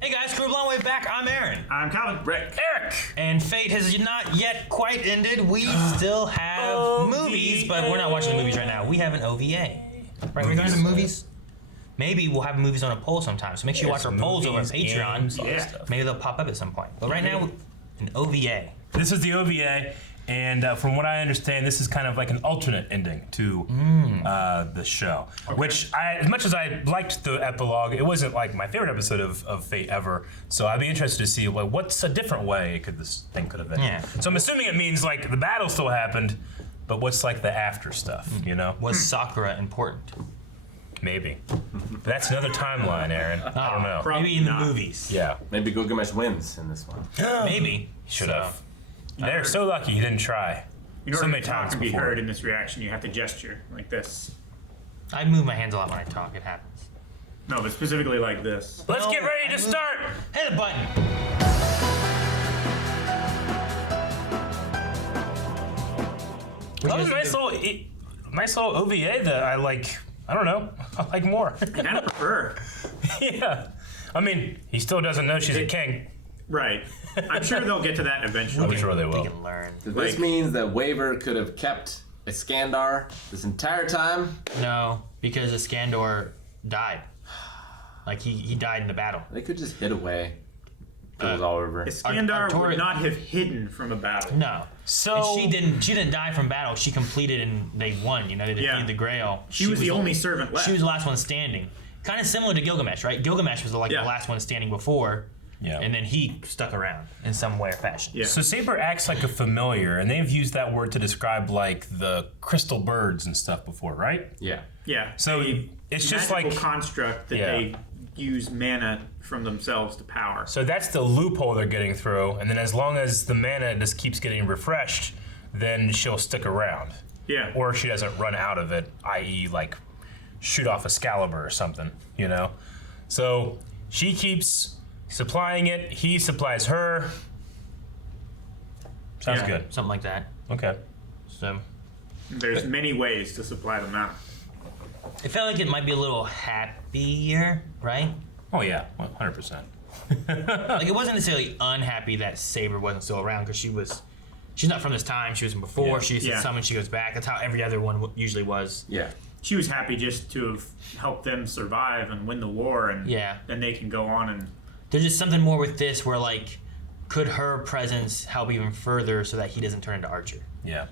Hey guys, crew long way back. I'm Aaron. I'm Colin. Rick. Eric. And Fate has not yet quite ended. We still have movies, but we're not watching the movies right now. We have an OVA. Right, we're going to movies. Maybe we'll have movies on a poll sometime, so make sure you watch our polls over on Patreon. Yeah. Maybe they'll pop up at some point. But right now, an OVA. This is the OVA, and from what I understand, this is kind of like an alternate ending to the show. Okay. Which, as much as I liked the epilogue, it wasn't like my favorite episode of Fate ever. So I'd be interested to see what's a different way this thing could have ended. Yeah. So I'm assuming it means like the battle still happened, but what's like the after stuff, you know? Was Sakura important? Maybe. But that's another timeline, Aaron. I don't know. Maybe in the not. movies. Yeah. Maybe Gilgamesh wins in this one. Maybe. Should have. They're so lucky he didn't try. In order So many to talk times and be before. heard in this reaction, you have to gesture like this. I move my hands a lot when I talk. It happens. No, but specifically like this. Let's No, get ready I to move- start. Hit the button. That was a nice little OVA that I like. I don't know. I like more. I kind of prefer. Yeah. I mean, he still doesn't know she's a king. Right. I'm sure they'll get to that eventually. I'm sure they We will. can learn. This Like- means that Waver could have kept Iskandar this entire time. No, because Iskandar died. Like he died in the battle. They could just hit away. It was all over. Iskandar Artori- would not have hidden from a battle. No. So And she didn't die from battle. She completed and they won. You know, they defeated Yeah. the Grail. She was the only servant left. She was the last one standing. Kind of similar to Gilgamesh, right? Gilgamesh was like Yeah. the last one standing before, Yeah. and then he stuck around in some way or fashion. Yeah. So Saber acts like a familiar, and they've used that word to describe like the crystal birds and stuff before, right? Yeah. Yeah. So a it's just magical like construct that Yeah. they use mana from themselves to power. so that's the loophole they're getting through, and then as long as the mana just keeps getting refreshed, then she'll stick around. Yeah. Or she doesn't run out of it, i.e., like shoot off Excalibur or something, you know? So she keeps supplying it, he supplies her. Sounds Yeah, good. Something like that. Okay. So There's many ways to supply the mana. it felt like it might be a little happier, right? Oh, yeah, 100%. Like it wasn't necessarily unhappy that Saber wasn't still around because she's not from this time. She was from before. Yeah. She's Yeah. summoned. She goes back. That's how every other one usually was. Yeah. She was happy just to have helped them survive and win the war, and Yeah. then they can go on and There's just something more with this where like, could her presence help even further so that he doesn't turn into Archer? Yeah.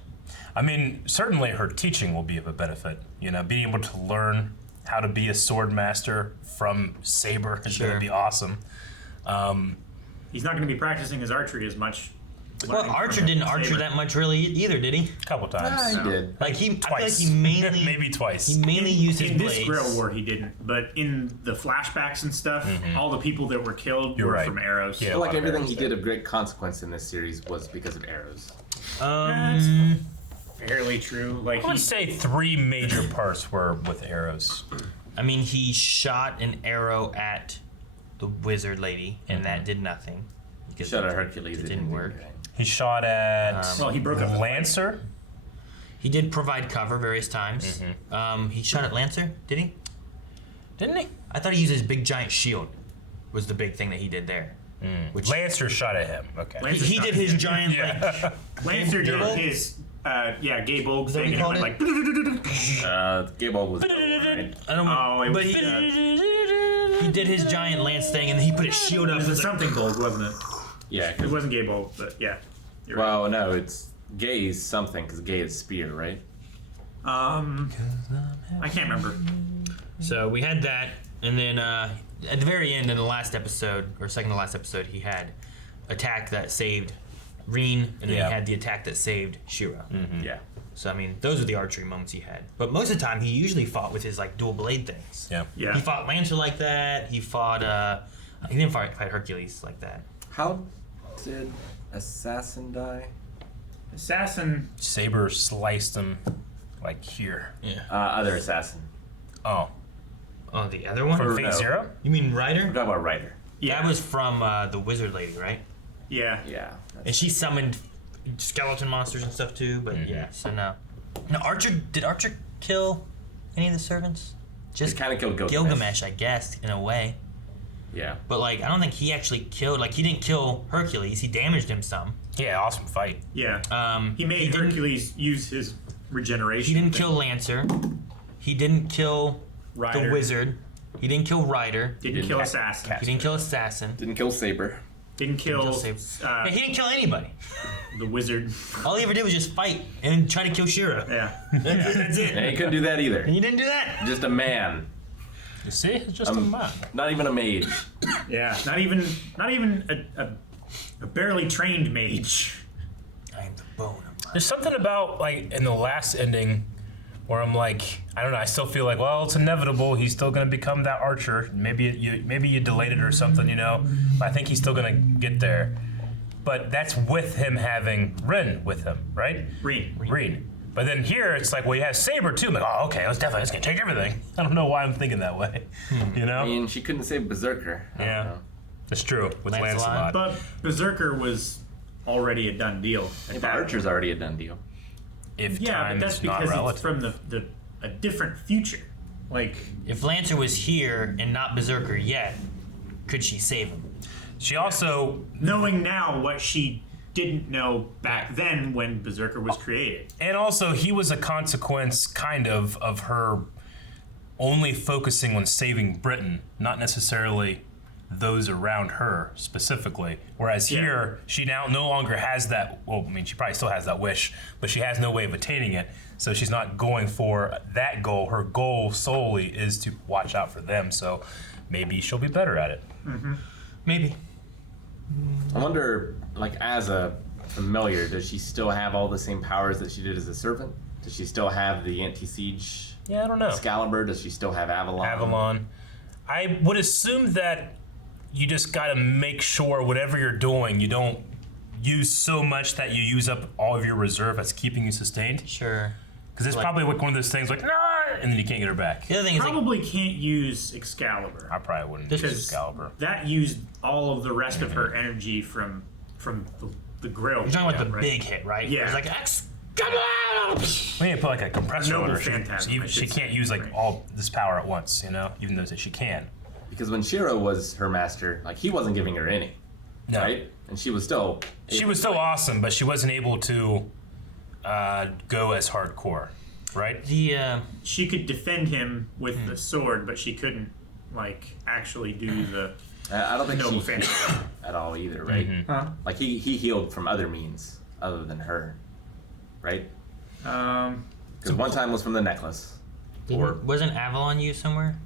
I mean, certainly her teaching will be of a benefit. You know, being able to learn how to be a sword master from Saber is going Sure. to be awesome. he's not going to be practicing his archery as much. Well, learning Archer from didn't Saber. archer that much really either, did he? A couple times. Ah, he did. Like he, I feel like Twice. he mainly Maybe twice. He mainly used his In this blades. Grail War, he didn't, but in the flashbacks and stuff, all the people that were killed You're were right. from arrows. Yeah. I feel like lot of everything arrows he there. did of great consequence in this series was because of arrows. Fairly true. Like I would he, say 3 major parts were with arrows. I mean, he shot an arrow at the wizard lady, and that did nothing. Because Shut out Hercules. It didn't work. He shot at well, he broke up the Lancer. He did provide cover various times. He shot at Lancer, did he? Didn't he? I thought he used his big giant shield. Was the big thing that he did there. Which Lancer shot at him. Okay. Lancer he shot did at his him. giant Yeah. Lancer did Gable? his Gabe that what thing, you and it went like. Gable was right? I don't. Oh, it but was, he did his giant lance thing, and then he put his shield up. It was with something gold, wasn't it? Yeah. It wasn't Gable, but yeah. You're right. Well, no, it's Gay's something because Gay is spear, right? I can't remember. So we had that, and then at the very end in the last episode, or second to last episode, he had attack that saved Reen, and then Yeah. he had the attack that saved Shira. Yeah. So I mean, those are the archery moments he had. But most of the time, he usually fought with his like dual blade things. Yeah. Yeah. He fought Lancer like that. He fought. He didn't fight Hercules like that. How did Assassin die? Assassin. Saber sliced him like here. Yeah. Other assassin. Oh. Oh, the other one. From Or Fate no. Zero? You mean I'm Ryder? talking about Ryder. Yeah. That was from the wizard lady, right? Yeah. Yeah. And she summoned skeleton monsters and stuff too. But yeah, so no. No, Archer. Did Archer kill any of the servants? Just Just kind of killed Gilgamesh. Gilgamesh, I guess, in a way. Yeah. But like, I don't think he actually killed. Like, he didn't kill Hercules. He damaged him some. Yeah, awesome fight. Yeah. He He made didn't- Hercules use his regeneration. He didn't thing. kill Lancer. He didn't kill Ryder. the Wizard. He didn't kill Ryder. Didn't kill Assassin. He didn't kill Assassin. Didn't kill Saber. Didn't kill Yeah, he didn't kill anybody. the Wizard. All he ever did was just fight and try to kill Shira. Yeah. That's it. And he couldn't do that either. And he didn't do that. Just a man. You see? It's just a man. Not even a mage. Yeah. Not even a barely trained mage. I am the bone of my. There's something about, like, in the last ending where I'm like, I don't know, I still feel like, well, it's inevitable. He's still going to become that archer. Maybe you delayed it or something, you know? But I think he's still going to get there. But that's with him having Rin with him, right? Rin. But then here, it's like, well, you have Saber, too. I'm like, oh, okay, that's going to change everything. I don't know why I'm thinking that way, you know? I mean, she couldn't save Berserker. I don't Yeah. know. It's true, with Lancelot. Lancelot. But Berserker was already a done deal. If Archer's already a done deal. If Yeah, but time that's is not because it's relative. from a different future. Like, If Lancer was here and not Berserker yet, could she save him? She also, knowing now what she didn't know back then when Berserker was created. and also he was a consequence, kind of her only focusing on saving Britain, not necessarily those around her specifically. Whereas Yeah. here, she now no longer has that. Well, I mean, she probably still has that wish, but she has no way of attaining it. So she's not going for that goal. Her goal solely is to watch out for them. So maybe she'll be better at it. Maybe. I wonder, like, as a familiar, does she still have all the same powers that she did as a servant? Does she still have the anti-siege Yeah, I don't know. Excalibur? Does she still have Avalon? Avalon. I would assume that you just got to make sure whatever you're doing, you don't use so much that you use up all of your reserve that's keeping you sustained. Sure. Because it's Like- probably like one of those things like, nah, and then you can't get her back. The other thing is, like, Probably can't use Excalibur. I probably wouldn't This use Because Excalibur. that used all of the rest of her energy from the grill. you're talking about the right? big hit, right? Yeah. It's like, Excalibur! We need to put like a compressor Noble on her. Phantasm, I She should can't say. use like Right. all this power at once, you know, even though that she can. Because when Shiro was her master, like, he wasn't giving her any, No. right? And she was still... She was still awesome, but she wasn't able to go as hardcore, right? The, She could defend him with the sword, but she couldn't, like, actually do the I don't think noble she fantasy. at all either, right? Huh? Like, he healed from other means other than her, right? Because one time was from the necklace. wasn't Avalon used somewhere?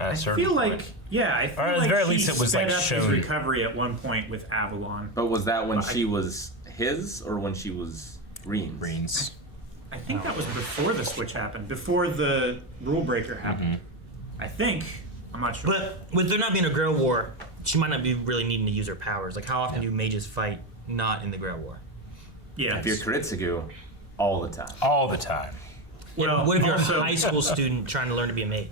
At a I certain feel point. like, yeah, I feel Or at the like very he least it was, sped like, up his shown. recovery at one point with Avalon. But was that when But I- she was his or when she was Reen's? Greens. I think that was before the switch happened, before the rule breaker happened. I think. I'm not sure. But with there not being a Grail War, she might not be really needing to use her powers. Like, how often do mages fight not in the Grail War? yeah. If you're Kuritsugu, all the time. All the time. Well, What if you're also- a high school student trying to learn to be a mage?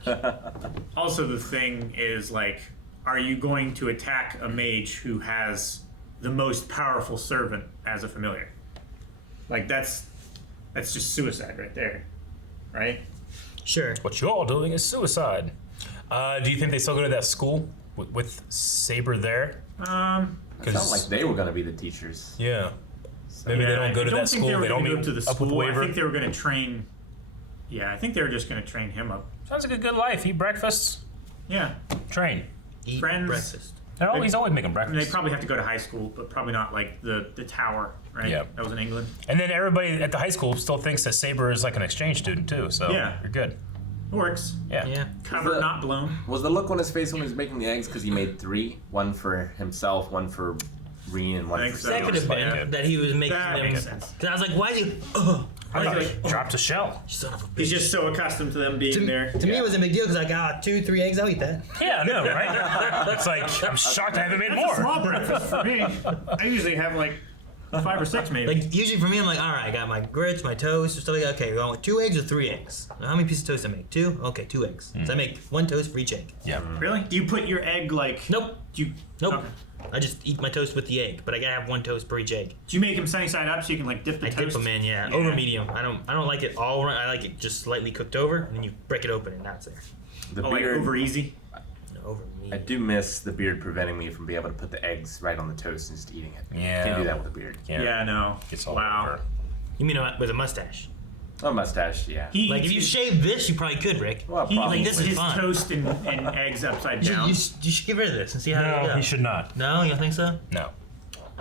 Also, the thing is, like, are you going to attack a mage who has the most powerful servant as a familiar? Like, that's just suicide right there, right? Sure. What you're all doing is suicide. Do you think they still go to that school with Saber there? It sounded like they were going to be the teachers. Yeah. Maybe they don't go to that school. They They don't go meet to the up with school. I Waver. think they were going to train. Yeah, I think they were just going to train him up. Sounds like a good life. Eat breakfast, Yeah, train. Eat Friends. breakfast. He's always making I mean, they breakfast. probably have to go to high school, but probably not like the tower, right? Yeah. That was in England. And then everybody at the high school still thinks that Saber is like an exchange student too. So Yeah. you're good. Works. Yeah. Yeah. Covered, the- not blown. Was the look on his face when he was making the eggs because he made 3? One for himself, one for Reen, and one I think for so. That Saber. could have been Yeah. that he was making That them. makes sense. Because I was like, why is he? I thought Like- he dropped a shell. Son of a bitch. He's just so accustomed to them being there. To me, it was a big deal because I got 2, 3 eggs. I'll eat that. Yeah, I know, right? It's like I'm shocked I haven't made That's a more. small breakfast for me. I usually have like 5 or 6 maybe. Like usually for me, I'm like, all right, I got my grits, my toast, stuff like that. Okay, we want 2 eggs or 3 eggs. Now, how many pieces of toast I make? 2. Okay, 2 eggs. So I make 1 toast for each egg. Yeah. Really? Do you put your egg like? Nope. Do you? Nope. Okay. I just eat my toast with the egg, but I gotta have 1 toast per each egg. Do you make them sunny side up so you can like dip the I toast? dip them in, yeah, over medium. I don't like it all. I like it just slightly cooked over, and then you break it open, and that's there. The Oh, like beard, over easy. No. over me. I do miss the beard preventing me from being able to put the eggs right on the toast and just eating it. Yeah. Can't do that with a beard. Yeah, no. It's all Wow. over. You mean with a mustache? Oh, mustache, yeah. He Like eats if you his- shave this, you probably could, Rick. Well, he probably. like, eats this is his fun. toast and eggs upside You, down. you should get rid of this and see how it No, goes. he should not. No, you don't think so? No.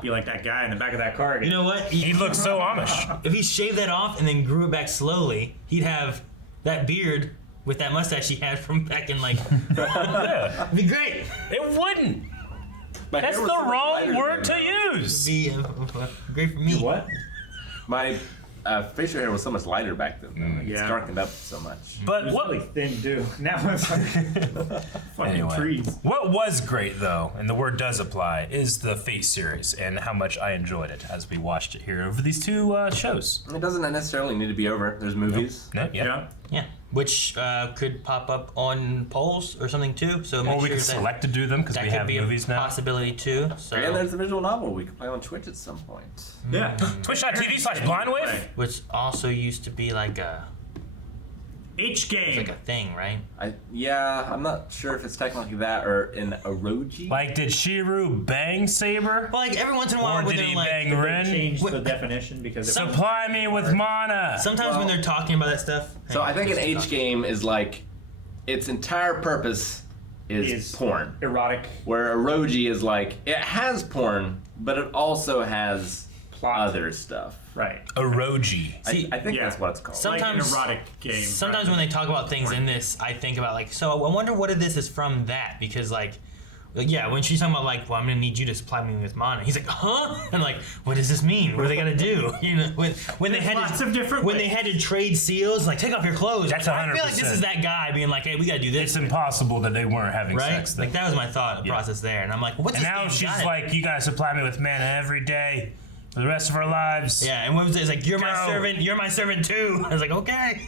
Be like that guy in the back of that car. You know what? He looks so Amish. If he shaved that off and then grew it back slowly, he'd have that beard with that mustache he had from back in like. Yeah. It'd be great. It wouldn't. My That's hair the was so much wrong lighter word to then, though. use. It'd be great for me. What? My facial hair was so much lighter back then. Though. Like, It's Yeah. darkened up so much. But It was really thin, too. Now it's like fucking Anyway. trees. What was great, though, and the word does apply, is the Fate series and how much I enjoyed it as we watched it here over these two shows. It doesn't necessarily need to be over. There's movies. No, yeah. Yeah. Yeah, which could pop up on polls or something too. So make Or we sure could that select to do them because that we could have be movies a now. possibility too. So And there's the visual novel we could play on Twitch at some point. Yeah. Twitch.tv/blindwave. which also used to be like a H-game. thing, right? I'm not sure if it's technically that or an eroji. Like, did Shiru bang Saber? Well, like every once in a while, Or when did they're he like, bang They Ren? changed What- the definition because it was Supply me with mana. sometimes when Well- they're talking about that stuff. So I think an just H not- game is like its entire purpose is porn. erotic Where eroji is like it has porn, but it also has plot. other stuff. Right. Eroji. See, I think yeah. that's what it's called. Sometimes- like an erotic game. Sometimes when they talk about things in this, I think about like, so I wonder what if this is from that because like, yeah, when she's talking about like, well, I'm gonna need you to supply me with mana. He's like, huh? And like, what does this mean? What are they gonna do? You know, when they had lots of different when ways. they had to trade seals, like take off your clothes. That's I feel like this 100%. is that guy being like, hey, we gotta do this, It's impossible that they weren't having right? sex. Then. Like that was my thought process there, and I'm like, what's And this now damn she's guy? like, you gotta supply me with mana every day for the rest of our lives. yeah, and what was it? It's like, you're my Go. servant. You're my servant too. I was like, okay.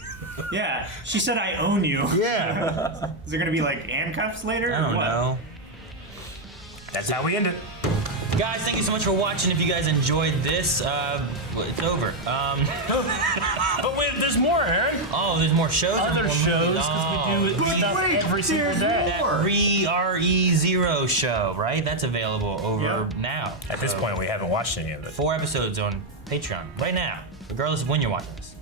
Yeah. She said, I own you. Yeah. Is there going to be like handcuffs later? I or don't what? know. That's how we end it. Guys, thank you so much for watching. If you guys enjoyed this, well, it's over. Oh wait, there's more, Aaron. Oh, there's more shows. and Other more shows movies. because we do But stuff wait, every single there's day. more. That RE0 show, right? That's available over Yeah. now. At this point, we haven't watched any of it. 4 episodes on Patreon right now, regardless of when you're watching this.